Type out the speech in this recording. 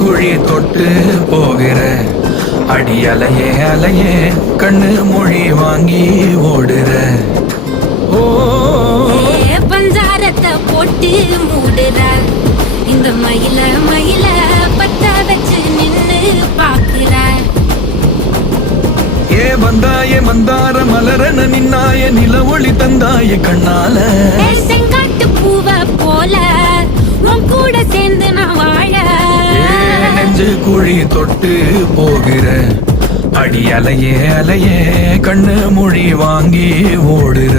குழி தொட்டு போகிற அடி அலையே அலையே கண்ணு மொழி வாங்கி ஓடுற. ஓ பஞ்சாரத்தை போட்டு மூடுற இந்த மயில மயில பத்த வச்சு நின்னு பாக்குற. ஏ வந்தாய மந்தார மலரன நின்னாய நில ஒளி தந்தாய கண்ணால. செங்காட்டு பூவ போல உன் கூட சேர்ந்து நான் வாழ. நெஞ்சு குழி தொட்டு போகிற அடி அலையே அலையே கண்ணு மொழி வாங்கி ஓடுற.